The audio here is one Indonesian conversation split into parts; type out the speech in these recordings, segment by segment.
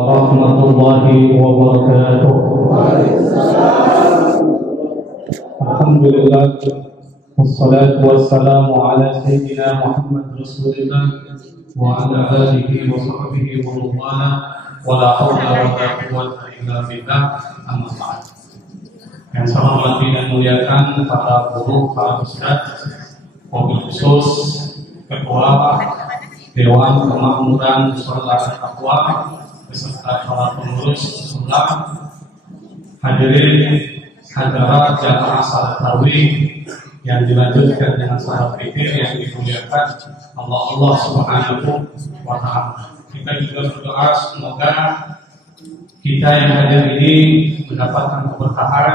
warahmatullahi wabarakatuh. Alhamdulillah, wassalatu wassalamu ala sayyidina Muhammad Rasulillah wa ala alihi wa sahbihi wa wala wa la hawla wa la quwwata illa billah, amma ba'd. Yang saya hormati dan muliakan para guru, para ustaz, wabil khusus ketua Dewan Kemakmuran Mushola Taqwa beserta para pengurus mushola, hadirin hadirat jamaah salat tarawih yang dilanjutkan dengan salat witir yang dimuliakan Allah Subhanahu wa Ta'ala. Kita juga berdoa semoga kita yang hadir ini mendapatkan keberkahan,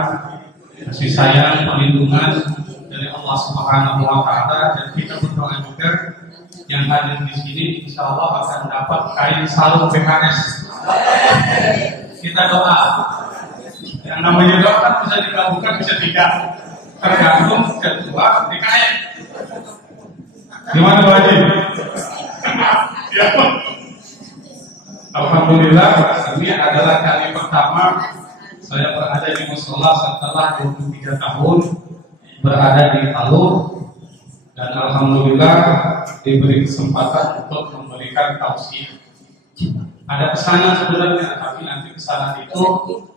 kasih sayang, perlindungan dari Allah Subhanahu wa Ta'ala, dan kita berdoa juga yang hadir di sini insya Allah akan dapat kain sarung PKS. Kita doa. Yang namanya doa kan bisa dikabulkan, bisa tidak, tergantung ketua DKM. Gimana Pak Haji? Ya. Alhamdulillah, ini adalah kali pertama saya berada di mushola setelah 23 tahun berada di Palu, dan alhamdulillah diberi kesempatan untuk memberikan tausiah. Ada pesanan sebenarnya, tapi nanti pesanan itu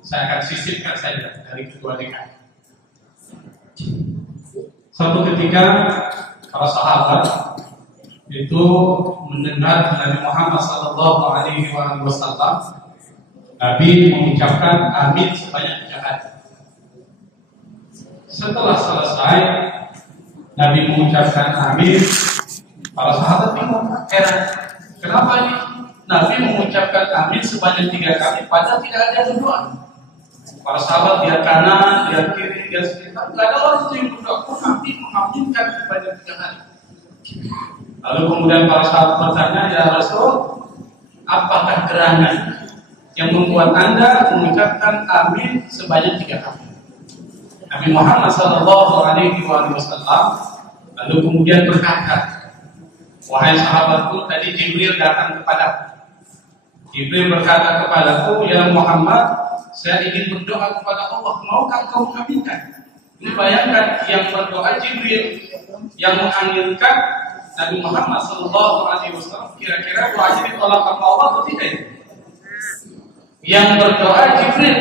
saya akan sisipkan saja dari ketua DKM. Suatu ketika para sahabat itu mendengar Nabi Muhammad SAW, Nabi mengucapkan amin sebanyak 3 kali. Setelah selesai Nabi mengucapkan amin, para sahabat bingung, kenapa ini Nabi mengucapkan amin sebanyak 3 kali padahal tidak ada yang berdoa. Para sahabat dia kanan, dia kiri, dia sekitar, tidak ada orang yang berdoa, kok Nabi mengaminkan sebanyak 3 kali. Lalu kemudian para sahabat bertanya, ya Rasul, apakah gerangan yang membuat Anda mengucapkan amin sebanyak 3 kali? Nabi Muhammad SAW lalu kemudian berkata, wahai sahabatku, tadi Jibril datang kepadaku. Jibril berkata kepadaku, ya Muhammad, saya ingin berdoa kepada Allah, maukah kau mengaminkan? Ini bayangkan, yang berdoa Jibril, yang mengaminkan Nabi Muhammad SAW. Kira-kira doanya ditolak sama Allah atau tidak? Yang berdoa Jibril,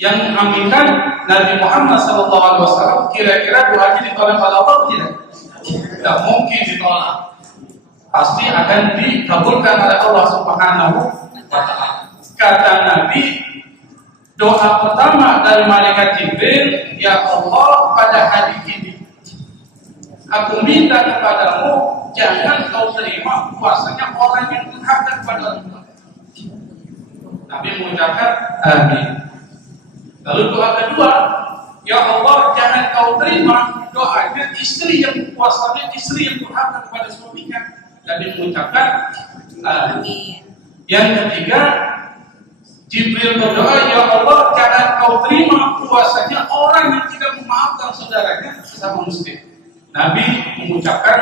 yang mengaminkan Nabi Muhammad SAW, kira-kira doanya ditolak oleh Allah atau tidak? Tidak mungkin ditolak. Pasti akan dikabulkan oleh Allah Subhanahu wa Ta'ala. Kata Nabi, doa pertama dari malaikat Jibril, ya Allah, pada hari ini aku minta kepadamu, jangan kau terima puasanya orang yang durhaka kepada Allah. Nabi mengucapkan amin. Lalu doa kedua, ya Allah, jangan kau terima doanya istri yang puasanya istri yang durhaka kepada suaminya. Nabi mengucapkan amin. Yang ketiga, Jibril berdoa, ya Allah, jangan kau terima puasanya orang yang tidak memaafkan saudaranya sesama muslim. Nabi mengucapkan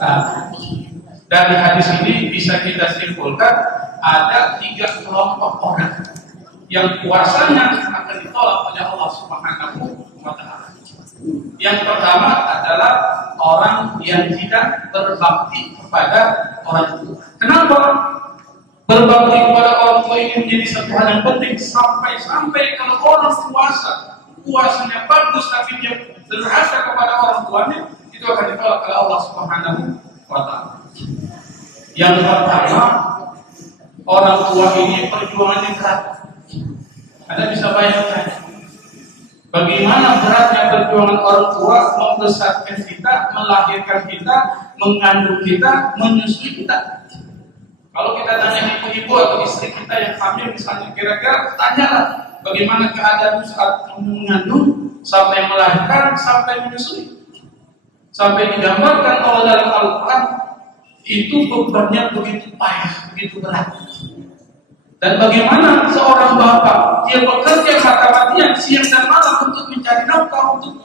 amin. Dari hadis ini bisa kita simpulkan ada 3 kelompok orang yang puasanya akan ditolak oleh Allah Subhanahu wa Ta'ala. Yang pertama adalah orang yang tidak berbakti kepada orang tua. Kenapa? Berbakti kepada orang tua ini menjadi satu hal yang penting. Sampai kalau orang puasanya bagus tapi dia durhaka kepada orang tuanya, itu akan ditolak oleh Allah Subhanahu wa Ta'ala. Yang pertama, orang tua ini perjuangannya berat. Anda bisa bayangkan bagaimana beratnya perjuangan orang tua membesarkan kita, melahirkan kita, mengandung kita, menyusui kita. Kalau kita tanya ibu-ibu atau istri kita yang hamil misalnya, kira-kira tanyalah bagaimana keadaan saat mengandung, sampai melahirkan, sampai menyusui. Sampai digambarkan kalau dalam Al-Quran itu bebannya begitu payah, begitu berat. Dan bagaimana seorang bapak dia bekerja mati-matian siang dan malam untuk mencari nafkah, untuk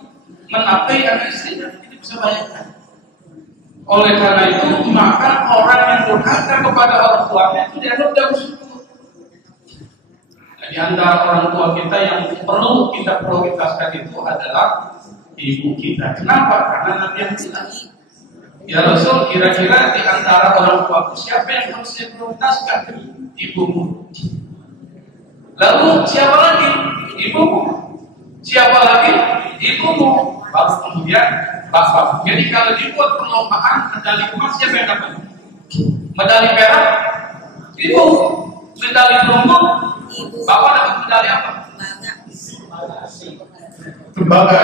menafkahi anak istrinya, itu bisa bayangkan. Oleh karena itu, maka orang yang durhaka kepada orang tuanya itu dianggap tidak bersyukur. Di antara orang tua kita yang perlu kita prioritaskan itu adalah ibu kita. Kenapa? Karena Nabi yang bilang, ya Rasul, kira-kira di antara orang tuaku siapa yang harus saya prioritaskan? Ibumu. Lalu siapa lagi? Ibumu. Siapa lagi? Ibumu. Baru kemudian bapak. Jadi kalau dibuat perlombaan medali emas siapa yang dapat? Medali perak? Ibu. Medali perunggu? Bapak dapat medali apa? Tembaga.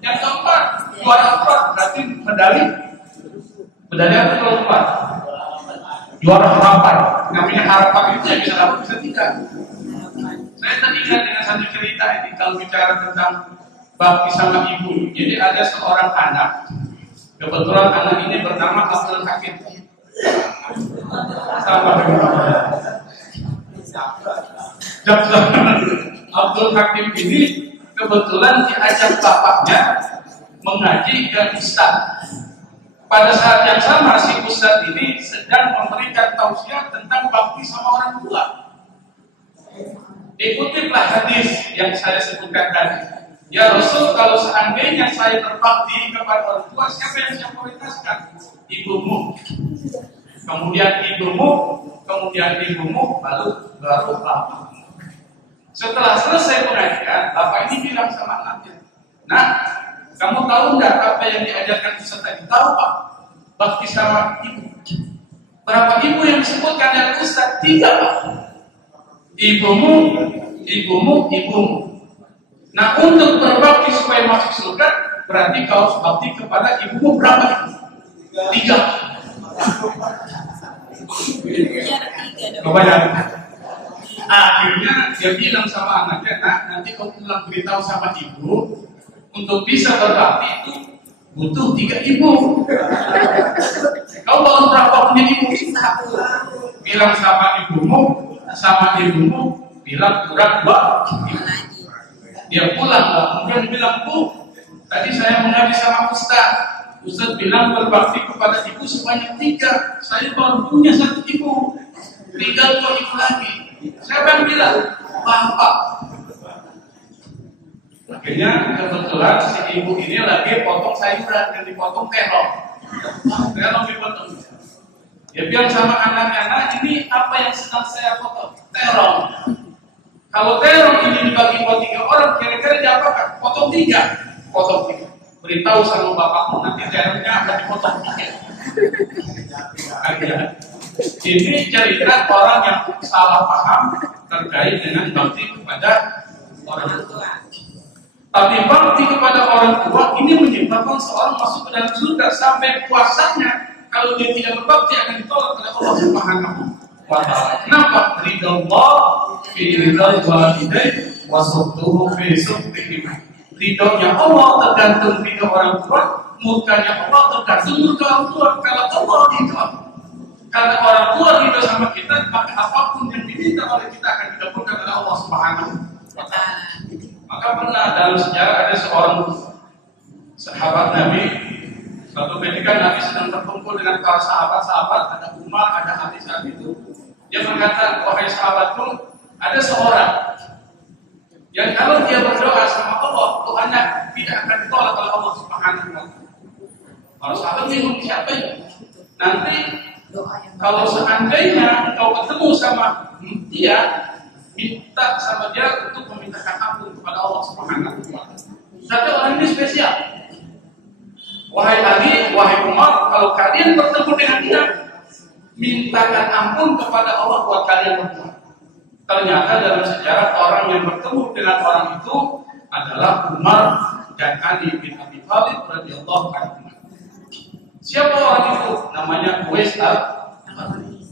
Yang keempat, juara empat berarti medali apa kalau empat? Juara harapan. Namanya harapan itu yang bisa dapat bisa tidak. Saya tadi ingat dengan satu cerita ini kalau bicara tentang bakti sama ibu. Jadi ada seorang anak, kebetulan anak ini bernama Abdul Hakim. Sama Abdul Hakim ini kebetulan diajak bapaknya mengaji ke Ustaz. Pada saat yang sama si Ustaz ini sedang memberikan tausiah tentang bakti sama orang tua. Ikutilah hadis yang saya sebutkan tadi. Ya Rasul, kalau seandainya saya berbakti kepada orang tua, siapa yang saya prioritaskan? Ibumu. Kemudian ibumu, baru bapak. Setelah selesai pengajian, bapak ini bilang sama anaknya, "Nah, kamu tahu enggak apa yang diajarkan Ustaz tadi?" "Tahu, Pak. Bakti sama ibu." "Berapa ibu yang disebutkan yang Ustaz?" "3, Pak." Ibumu. Nah, untuk berbakti supaya masuk surga, berarti kau bakti kepada ibumu berapa? 3. Kebanyakan. Akhirnya dia bilang sama anaknya, "Nah, nanti kau pulang beritahu sama ibu, untuk bisa berbakti itu butuh 3 ibu. Kau baru berapa punya ibu?" Bilang sama ibumu, bilang kurang 2 ibu. Dia pulang, kemudian bilang, "Bu, tadi saya mengaji sama Ustaz bilang berbakti kepada ibu sebanyak 3. Saya baru punya 1 ibu. Tinggal 2 ibu lagi." Siapa yang bilang? Bapak. Akhirnya kebetulan si ibu ini lagi potong sayuran yang dipotong terong. Terong dipotong. Dia bilang sama anak-anak, "Ini apa yang sedang saya potong?" "Terong." "Kalau terong ini dibagi buat 3 orang, kira-kira diapakan?" "Potong 3. Potong 3. Beritahu sama bapakmu, nanti terongnya akan dipotong 3. Ini cerita orang yang salah paham terkait dengan bakti kepada orang tua. Tapi bakti kepada orang tua ini menyebabkan seorang masuk ke dalam surga sampai puasanya. Kalau dia tidak berbakti akan ditolak oleh Allah Subhanahu wa Ta'ala. Kenapa? Ridallah fi ridal walidai wa sabtuhu fi sabtihim. Ridhonya Allah tergantung ridho orang tua, murkanya Allah tergantung murka orang tua. Kalau Allah ridho, karena orang tua ridho sama kita, maka apapun yang diminta oleh kita akan dikabulkan oleh Allah Subhanahu wa Ta'ala. Maka pernah dalam sejarah ada seorang sahabat Nabi. Suatu ketika Nabi sedang berkumpul dengan para sahabat-sahabat, ada Umar, ada Ali saat itu. Dia berkata, "Wahai sahabatku, ada seorang yang kalau dia berdoa sama Allah, doanya tidak akan ditolak oleh Allah Subhanahu wa Ta'ala." Para sahabat bingung, siapa ini? Nanti kalau seandainya engkau ketemu sama dia, minta sama dia untuk memintakan ampun kepada Allah Subhanahu wa Ta'ala. Tapi orang ini spesial. "Wahai Ali, wahai Umar, kalau kalian bertemu dengan dia, mintakan ampun kepada Allah buat kalian berdua." Ternyata dalam sejarah orang yang bertemu dengan orang itu adalah Umar dan Ali bin Abi Thalib radhiyallahu anhu. Siapa orang itu? Namanya Uwais al-Qarni.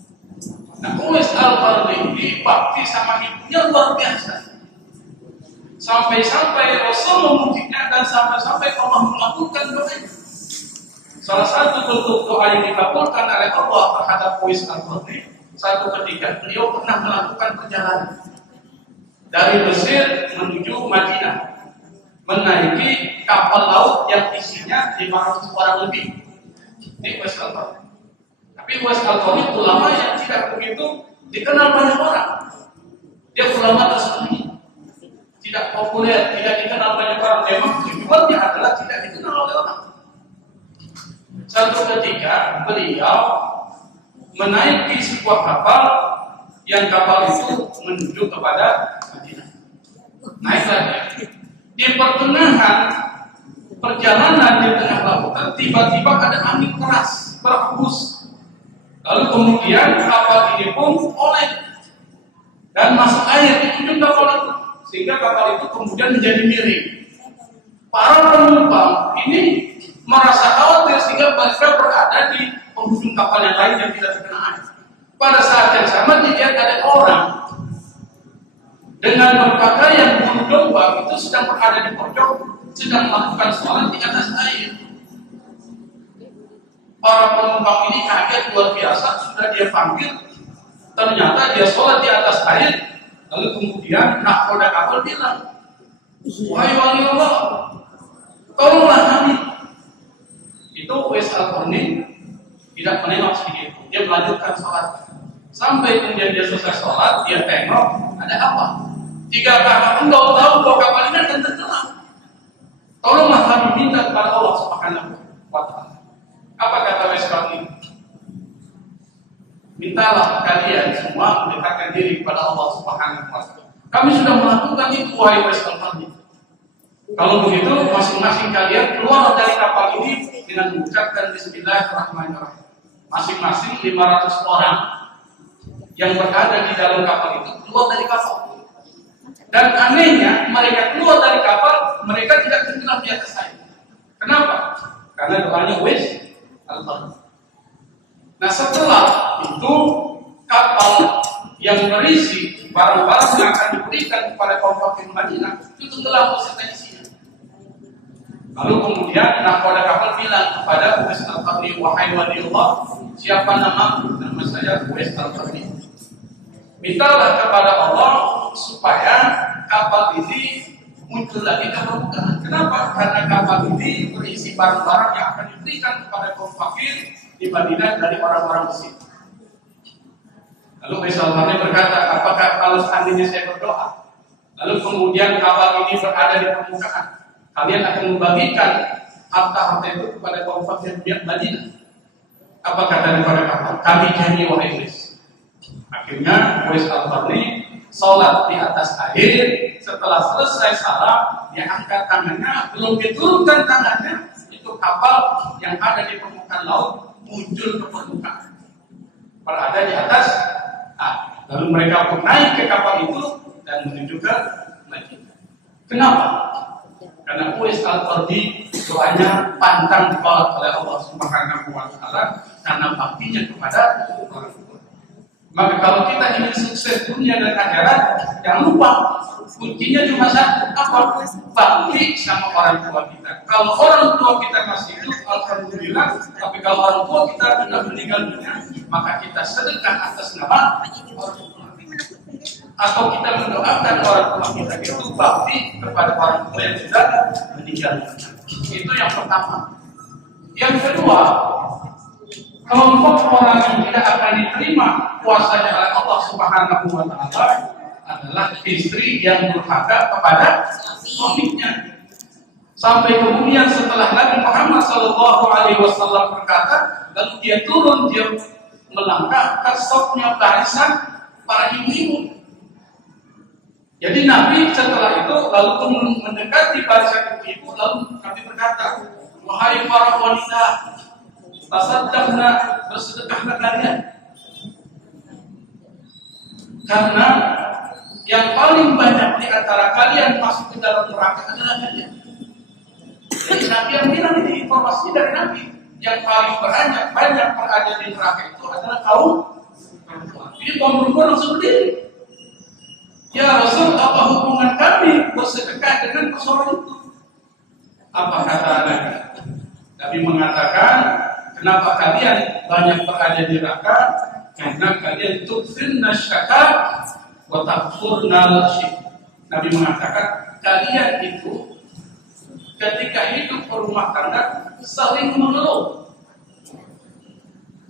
Nah, Uwais al-Qarni ini bakti sama ibunya luar biasa. Sampai-sampai Rasul memujinya dan sampai-sampai Allah mengabulkan doanya. Salah satu bentuk doa yang dikabulkan oleh Allah terhadap Uwais al-Qarni, satu ketika beliau pernah melakukan perjalanan dari Mesir menuju Madinah, menaiki kapal laut yang isinya 500 orang lebih. Ini Uwais al-Qarni. Tapi Uwais al-Qarni ulama yang tidak begitu dikenal banyak orang. Dia ulama tersembunyi, tidak populer, tidak dikenal banyak orang. Memang tujuannya adalah tidak dikenal oleh orang. Satu ketika beliau menaiki sebuah kapal, yang kapal itu menuju kepada Madinah. Naiklah dia. Di pertengahan perjalanan di tengah lautan, tiba-tiba ada angin keras berhembus. Lalu kemudian kapal ini pun oleng dan masuk air di ujung kapal itu, sehingga kapal itu kemudian menjadi miring. Para penumpang ini merasa khawatir sehingga mereka berada di penghujung kapal yang lain yang tidak terkena air. Pada saat yang sama dilihat ada orang dengan berpakaian bulu domba itu sedang berada di pojok, sedang melakukan sholat di atas air. Para penumpang ini kaget luar biasa, sudah dia panggil, ternyata dia sholat di atas air. Lalu kemudian nahkoda kapal bilang, wahai wali Allah, tolonglah kami. Itu Uwais Al-Qarni tidak menengok sedikit, dia melanjutkan sholat. Sampai kemudian dia selesai sholat, dia tengok, ada apa? Jika engkau tahu bahwa kapal ini akan tenggelam, tolonglah kami minta kepada Allah Subhanahu wa Ta'ala. Apa kata Uwais Al-Qarni? Mintalah kalian semua mendekatkan diri kepada Allah Subhanahu wa Ta'ala. Kami sudah melakukan itu, wahai Uwais Al-Qarni. Kalau begitu, masing-masing kalian keluar dari kapal ini dengan mengucapkan Bismillahirrahmanirrahim. Masing-masing 500 orang yang berada di dalam kapal itu keluar dari kapal. Dan anehnya, mereka keluar dari kapal, mereka tidak tenggelam di atas air. Kenapa? Karena doanya Uwais Al-Qarni. Nah, setelah itu kapal yang berisi barang-barang yang akan diberikan kepada kaum fakir Madinah itu tenggelam beserta isinya. Lalu kemudian nahkoda kapal bilang kepada Uwais Al-Qarni, wahai wali Allah, siapa namamu? Nama saya Uwais Al-Qarni. Mintalah kepada Allah supaya kapal ini muncul lagi ke permukaan. Kenapa? Karena kapal ini berisi barang-barang yang akan diberikan kepada kaum fakir di Madinah dari orang-orang Mesir. Lalu Uwais Al-Qarni berkata, apakah kalau seandainya saya berdoa, lalu kemudian kapal ini berada di permukaan, kalian akan membagikan harta-harta itu kepada kaum fakir di Madinah? Apa kata daripada kapal? Kami janji wahai Uwais. Akhirnya Uwais Al-Qarni sholat di atas air. Setelah selesai salat, dia angkat tangannya, belum diturunkan tangannya, itu kapal yang ada di permukaan laut muncul ke permukaan, berada di atas air. Lalu mereka pun naik ke kapal itu dan menuju ke Madinah. Kenapa? Karena Uwais Al-Qarni doanya pantang ditolak oleh Allah Subhanahu wa Ta'ala karena baktinya kepada orang tua. Maka kalau kita ingin sukses dunia dan akhirat, jangan lupa kuncinya cuma satu, apa? Bakti sama orang tua kita. Kalau orang tua kita masih hidup, alhamdulillah. Tapi kalau orang tua kita sudah meninggal dunia, maka kita sedekah atas nama orang tua. Atau kita mendoakan orang tua kita itu bakti kepada orang tua yang sudah meninggal dunia. Itu yang pertama. Yang kedua, kelompok orang yang tidak akan diterima kuasanya oleh Allah Subhanahu wa Ta'ala adalah istri yang durhaka kepada suaminya. Sampai kemudian setelah Nabi Muhammad SAW berkata, lalu dia turun, dia melangkah ke safnya barisan para ibu-ibu. Jadi Nabi setelah itu lalu mendekati barisan ibu-ibu, lalu Nabi berkata, wahai para wanita, tasaddaqna, bersedekahlah kalian. Karena yang paling banyak di antara kalian masuk ke dalam neraka adalah kalian. Jadi Nabi yang bilang ini informasi dari Nabi. Yang paling banyak berada di neraka itu adalah kaum perempuan. Jadi kaum perempuan langsung berdiri. Ya Rasul, apa hubungan kami bersedekah dengan persoalan itu? Apa kata Nabi? Nabi mengatakan, kenapa kalian banyak berada di neraka? Karena kalian tukfirna syaka wa takfurnal syirk. Nabi mengatakan, kalian itu ketika hidup berumah tangga sering mengeluh.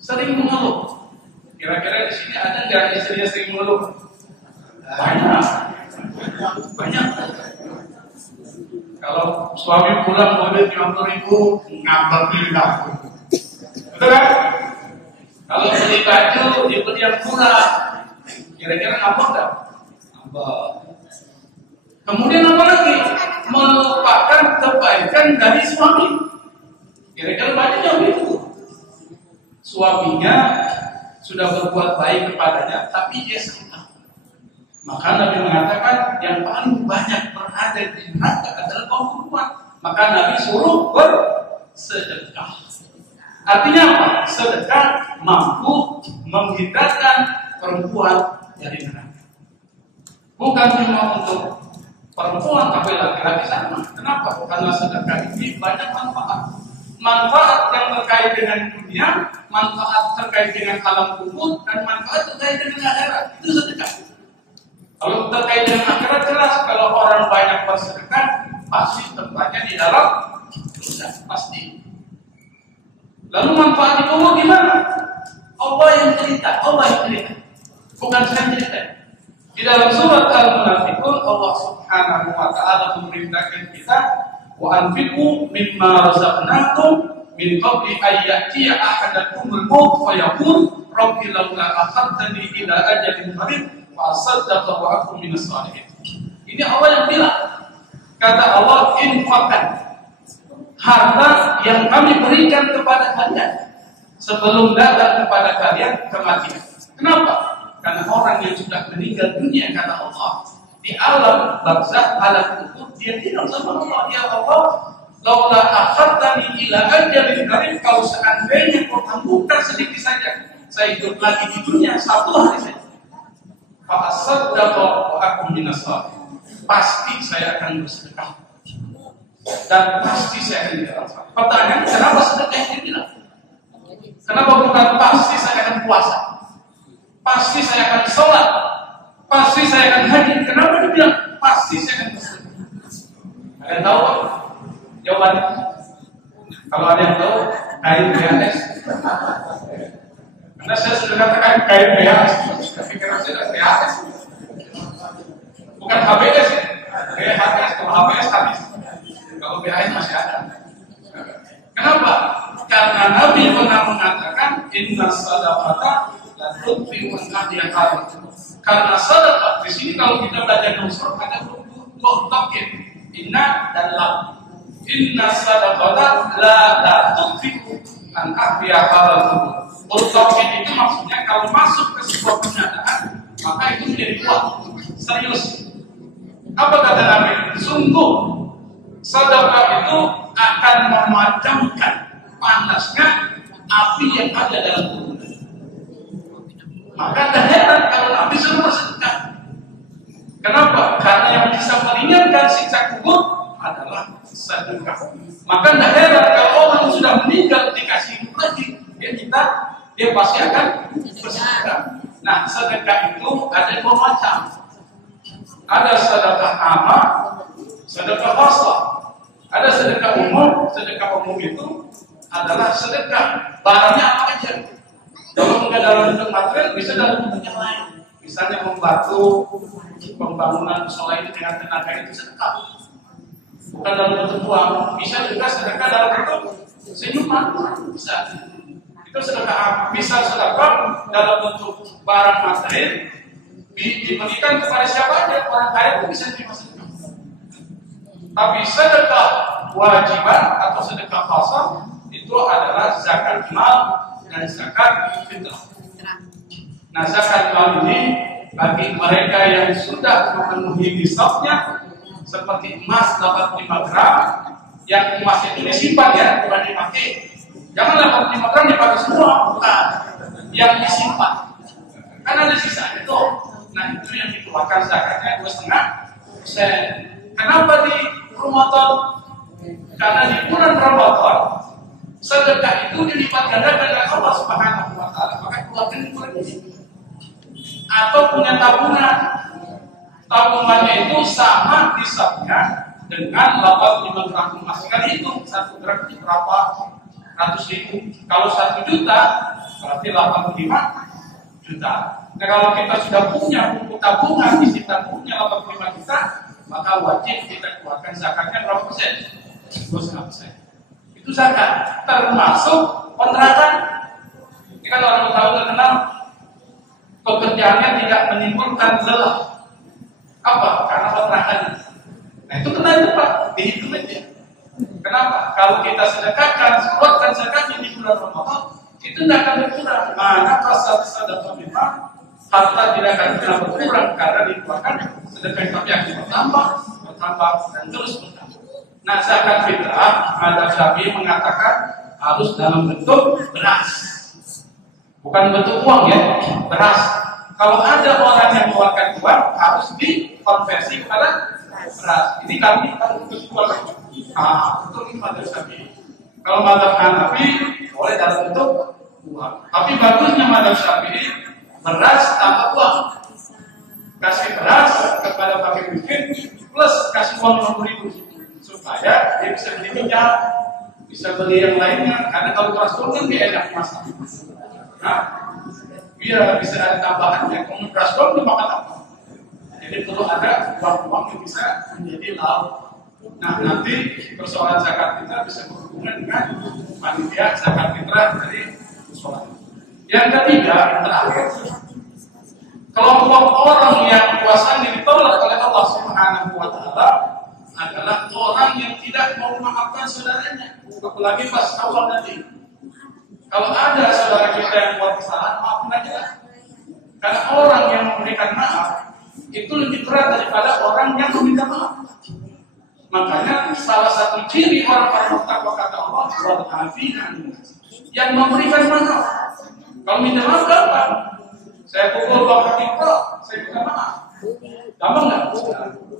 Sering mengeluh. Kira-kira di sini ada nggak istri yang sering mengeluh? Banyak. Banyak. Kalau suami pulang mobil 50.000, ngambek beli dapur. Betul kan? Kalau beli baju, dibeli yang murah. Kira-kira ngambek nggak? Ngambek. Kemudian apa lagi? Melupakan kebaikan dari suami. Kira-kira banyaknya begitu. Suaminya sudah berbuat baik kepadanya, tapi dia salah. Maka Nabi mengatakan yang paling banyak berada di neraka adalah kaum perempuan. Maka Nabi suruh bersedekah. Artinya apa? Sedekah mampu menghindarkan perempuan dari neraka. Bukan cuma untuk perempuan, tapi laki-laki sama. Kenapa? Karena sedekah ini banyak manfaat. Manfaat yang terkait dengan dunia, manfaat terkait dengan alam kubur, dan manfaat terkait dengan akhirat. Itu sedekah. Kalau terkait dengan akhirat jelas, kalau orang banyak bersedekah, pasti tempatnya di dalam surga, pasti. Lalu manfaat itu gimana? Allah yang cerita, bukan saya cerita. Di dalam surat Al-Munafiqun, Allah Subhanahu wa Ta'ala memerintahkan kita, wa anfiqu mimma razaqnakum min qabli an ya'tiya ahadakumul maut fa yaqul rabbi laula akhartani ila ajalin qarib fa asaddaqa wa akun minas shalihin. Ini Allah yang bilang. Kata Allah, infakkan harta yang kami berikan kepada kalian sebelum datang kepada kalian kematian. Kenapa? Karena orang yang sudah meninggal dunia, kata Allah, di alam barzakh, alam kubur, dia bilang sama Allah, ya Allah, laula akhartani ila ajalin qarib, kalau seandainya kau tangguhkan sedikit saja, saya hidup lagi di dunia 1 hari saja. Fa asaddaqa wa akun minas shalihin. Pasti saya akan bersedekah. Dan pasti saya akan bersedekah. Pertanyaan, kenapa sedekah yang dibilang? Kenapa bukan pasti saya akan puasa? Pasti saya akan sholat? Pasti saya akan haji? Kenapa dibilang pasti saya akan bersedekah? Ada yang tahu? Jawabannya? Kalau ada yang tahu, KIPAS. Karena saya sudah katakan KIPAS, pikiran saya adalah KIPAS. Bukan HBS ya, HBS, kalau HBS habis, kalau BAS masih ada. Kenapa? Karena Nabi pernah mengatakan inna sadaqata la tudfi wa nahya haram. Karena sedekah di sini kalau kita belajar nusul ada dua takkid, inna dan lam. Inna sadaqata la tudfi an nahya haram. Takkid itu maksudnya kalau masuk ke sebuah kenyataan maka itu menjadi kuat, serius. Apa kata Nabi? Sungguh sedekah itu akan memadamkan panasnya api yang ada dalam kubur. Maka tidak heran kalau Nabi suruh bersedekah. Kenapa? Karena yang bisa meringankan siksa kubur adalah sedekah. Maka tidak heran kalau orang sudah meninggal dikasih hidup lagi, dia pasti akan bersedekah. Nah, sedekah itu ada 2 macam. Ada sedekah amal, sedekah khusus. Ada sedekah umum. Sedekah umum itu adalah sedekah barangnya apa aja. Kalau enggak dalam bentuk material, bisa dalam bentuk yang lain. Misalnya membantu pembangunan musola ini dengan tenaga itu sedekah. Bukan dalam bentuk uang. Bisa juga sedekah dalam bentuk senyuman. Bisa. Itu sedekah amal. Bisa sedekah dalam bentuk barang material. Diberikan kepada siapa aja, orang kaya itu bisa terima sedekah. Tapi sedekah wajiban atau sedekah khusus itu adalah zakat mal dan zakat fitrah. Nah, zakat mal ini bagi mereka yang sudah memenuhi nisabnya, seperti emas dapat 5 gram, yang emas itu disimpan ya, bukan dipakai. Jangan dapat 5 gram dipakai semua, bukan. Yang disimpan. Kan ada sisa itu. Nah, itu yang dikeluarkan zakatnya 2,5%. Kenapa di Ramadan? Karena di bulan Ramadan sedekah itu dilipat gandakan oleh Allah Subhanahu wa Ta'ala. Maka keluarkan itu. Atau punya tabungan. Tabungannya itu sama nisabnya dengan 85 gram emas. Sekali itu 1 gram itu berapa? 100.000. Kalau 1 juta berarti 85 juta. Nah kalau kita sudah punya buku tabungan, isi tabungnya 85 juta, maka wajib kita keluarkan zakatnya berapa persen? 2,5%. Itu zakat, termasuk kontrakan. Ini kan orang tahu terkenal pekerjaannya tidak menimbulkan lelah. Apa? Karena kontrakannya. Nah itu kena itu Pak, dihitung aja. Kenapa? Kalau kita sedekahkan, keluarkan zakatnya di bulan Ramadan, itu tidak akan berkurang. Mana pasal sedekah memang harta tidak akan pernah berkurang karena dikeluarkan sedekah tapi akan bertambah dan terus bertambah. Nah zakat fitrah, Madzhab Syafi'i mengatakan harus dalam bentuk beras, bukan bentuk uang ya, beras. Kalau ada orang yang mengeluarkan uang harus dikonversi kepada beras. Ini kami keluar. Betul ini Madzhab Syafi'i. Kalau Madzhab Hanafi boleh dalam bentuk uang. Tapi bagusnya Madzhab Syafi'i beras tanpa uang. Kasih beras kepada fakir miskin plus kasih uang 50.000 supaya dia bisa beli minyak, bisa beli yang lainnya. Karena kalau beras turun kan dia enak masak. Nah, biar bisa ada tambahannya. Kalau beras turun dia makan apa? Jadi perlu ada uang-uang yang bisa menjadi lauk. Nah nanti persoalan zakat fitrah bisa berhubungan dengan panitia zakat fitrah dari musola. Yang ketiga, yang terakhir, kelompok orang yang puasanya ditolak oleh Allah Subhanahu wa Ta'ala adalah orang yang tidak mau memaafkan saudaranya, apalagi pas awal nanti. Kalau ada saudara kita yang buat kesalahan, maafin aja. Karena orang yang memberikan maaf itu lebih berat daripada orang yang meminta maaf. Makanya salah satu ciri orang-orang bertakwa kata Allah, yang memberikan maaf. Kalau minta maaf gampang. Saya pukul Bang Hakim Pro, saya minta maaf. Gampang nggak?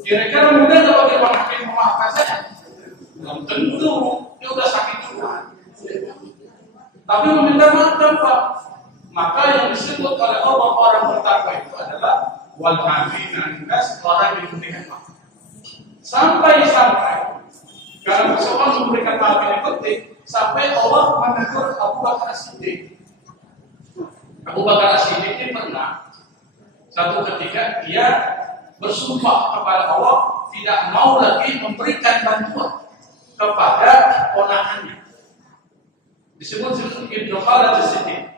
Kira-kira mudah nggak bagi Bang Hakim memaafkan saya? Belum tentu. Dia udah sakit juga. Tapi meminta maaf gampang. Maka yang disebut oleh Allah orang bertakwa itu adalah wal-'afina 'anil nas, orang yang memberikan maaf. Sampai karena persoalan memberikan maaf ini penting, sampai Allah menegur Abu Bakar As-Siddiq. Abu Bakar As-Siddiq ini pernah satu ketika dia bersumpah kepada Allah tidak mau lagi memberikan bantuan kepada ponakannya. Disebut Ibnu Khalid As-Siddiq,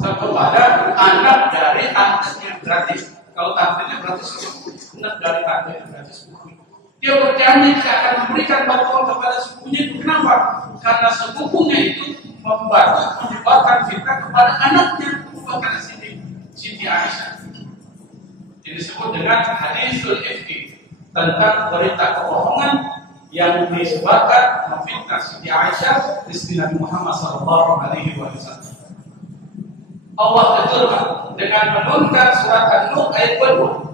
kepada anak dari tantenya gratis. Kalau tantenya gratis, anak dari tantenya gratis. Dia berjanji tidak akan memberikan bantuan kepada sepupunya itu. Kenapa? Karena sepupunya itu menyebabkan fitnah kepada anaknya, bukan Siti Aisyah. Ini disebut dengan hadisul ifki, tentang berita kebohongan yang disebabkan memfitnah Siti Aisyah istri Nabi Muhammad SAW. Allah keturkan dengan menurunkan surat An-Nur ayat 2.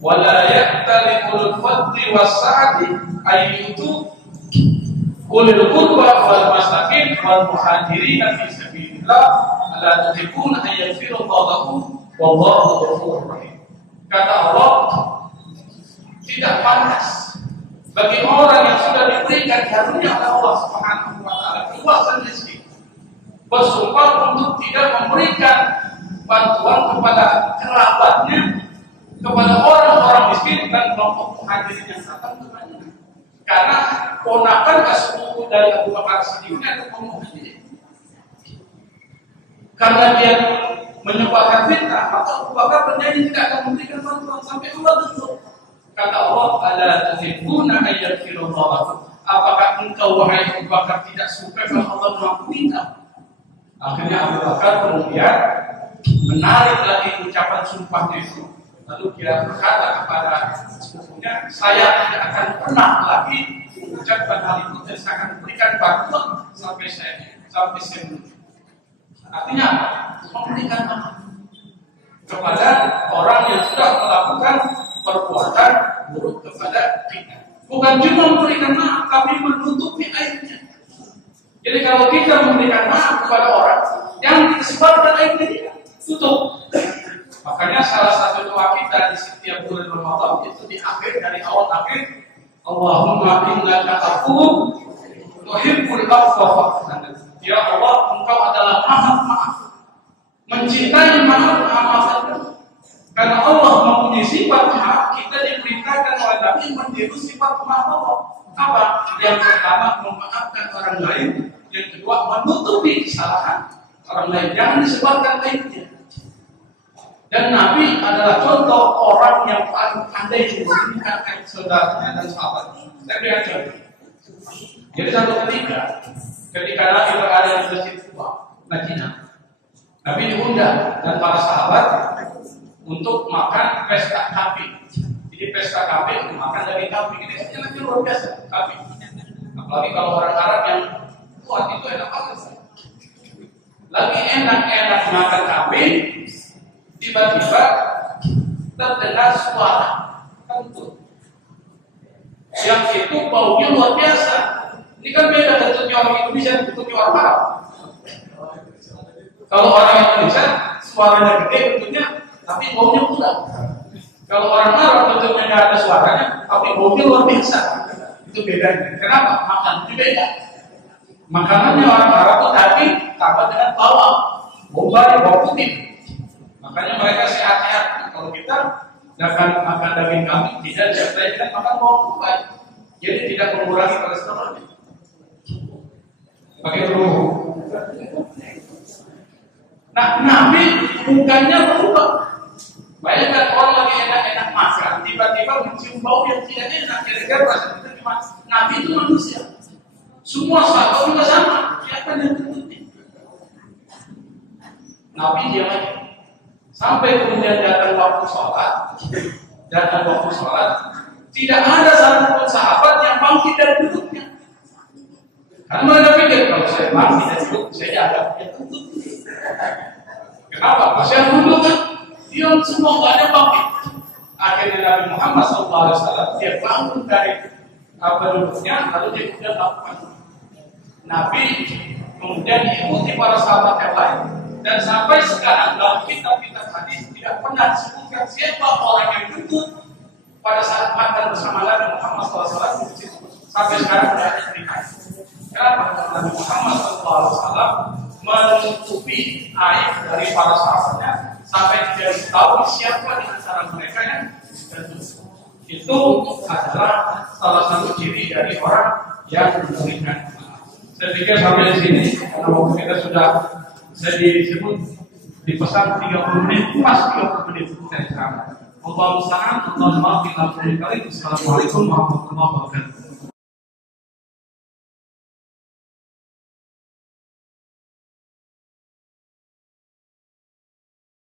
Wala ya'tali ulul fadli was-sa'ati ayyutu ulul qurba wal masakin wal muhajirin fi sabilillah la tuhibbuna an yaghfira Allahu wallahu ghafurur rahim. Kata Allah, tidak pantas bagi orang yang sudah diberikan karunia oleh Allah Subhanahu wa Ta'ala keluasan rezeki bersumpah untuk tidak memberikan bantuan kepada kerabatnya, kepada orang-orang miskin dan kelompok muhajirin yang datang ke Madinah. Karena ponakan sepupu dari Abu Bakar As-Siddiq adalah kaum muhajirin. Karena dia menyebabkan fitnah, maka Abu Bakar berjanji tidak akan memberikan bantuan sampai Allah tentu. Kata Allah, "Ala tuhibbuna an yaghfira Allahu." Apakah engkau wahai Abu Bakar tidak suka kalau Allah mengampuni engkau? Akhirnya Abu Bakar kemudian menarik lagi ucapan sumpahnya itu. Lalu dia berkata kepada sepupunya, saya tidak akan pernah lagi mengucapkan hal itu dan saya akan memberikan bantuan sampai saya menuju. Artinya apa? Memberikan maaf kepada orang yang sudah melakukan perbuatan buruk kepada kita. Bukan cuma memberikan maaf, tapi menutupi aibnya. Jadi kalau kita memberikan maaf kepada orang yang disebabkan aibnya dia, tutup. Makanya salah satu doa kita di setiap bulan Ramadan itu di akhir, dari awal akhir, Allahumma innaka afuwwun tuhibbul afwa. Ya Allah, engkau adalah maha maaf, Mencintai maaf amalkan. Karena Allah mempunyai sifat maaf, kita diperintahkan oleh Nabi meniru sifat maaf Allah. Apa? Yang pertama memaafkan orang lain, yang kedua menutupi kesalahan orang lain, jangan disebarkan lainnya. Dan Nabi adalah contoh orang yang paling pandai mengingatkan saudaranya dan sahabatnya. Saya berikan contoh. Jadi satu ketika Nabi berada di Masjid Quba, Madinah, Nabi diundang dan para sahabat untuk makan pesta kambing. Jadi pesta kambing makan daging kambing ini kan luar biasa kambing. Apalagi kalau orang Arab yang kuat itu enak banget. Lagi enak-enak makan kambing, tiba-tiba terdengar suara kentut. Yang itu baunya luar biasa. Ini kan beda kentutnya orang Indonesia dan kentutnya orang Arab. Kalau orang Indonesia suaranya gede kentutnya, tapi baunya kurang. Kalau orang Arab kentutnya nggak ada suaranya, tapi baunya luar biasa. Itu bedanya. Kenapa? Makan itu beda. Makanannya orang Arab itu daging tambah dengan bawang, bawang putih. Makanya mereka sehat-sehat. Kalau kita makan daging kambing tidak disertai dengan makan bawang putih, jadi tidak mengurangi kolesterol. Pakai dulu. Nah, Nabi bukannya berubah. Bayangkan orang lagi enak-enak makan, tiba-tiba mencium bau yang tidak enak. Kira-kira perasaan kita gimana? Nabi itu manusia. Semua sahabat juga sama. Siapa yang tertutup? Nabi diam aja. Sampai kemudian datang waktu sholat, tidak ada satupun sahabat yang bangkit dari duduknya. Karena mereka pikir kalau saya bangkit dari duduk, saya ada yang tutup. Kenapa? Masih yang duduk kan? Dia semua nggak ada bangkit. Akhirnya Nabi Muhammad SAW dia bangun dari duduknya, lalu dia kemudian lakukan. Nabi kemudian diikuti para sahabat yang lain. Dan sampai sekarang dalam kitab-kitab hadis tidak pernah disebutkan siapa orang yang tutup pada saat makan bersama Nabi Muhammad SAW. Sampai sekarang tidak ada cerita. Kenapa? Nabi Muhammad SAW menutupi aib dari para sahabatnya sampai tidak diketahui siapa di antara mereka yang tertutup. Itu adalah salah satu ciri dari orang yang memberikan. Saya pikir sampai di sini karena waktu kita sudah disebut dipesan 30 menit, pas 30 menit saya sekarang. Allahumma salli ala Muhammad wa ala alihi. Assalamualaikum warahmatullahi wabarakatuh.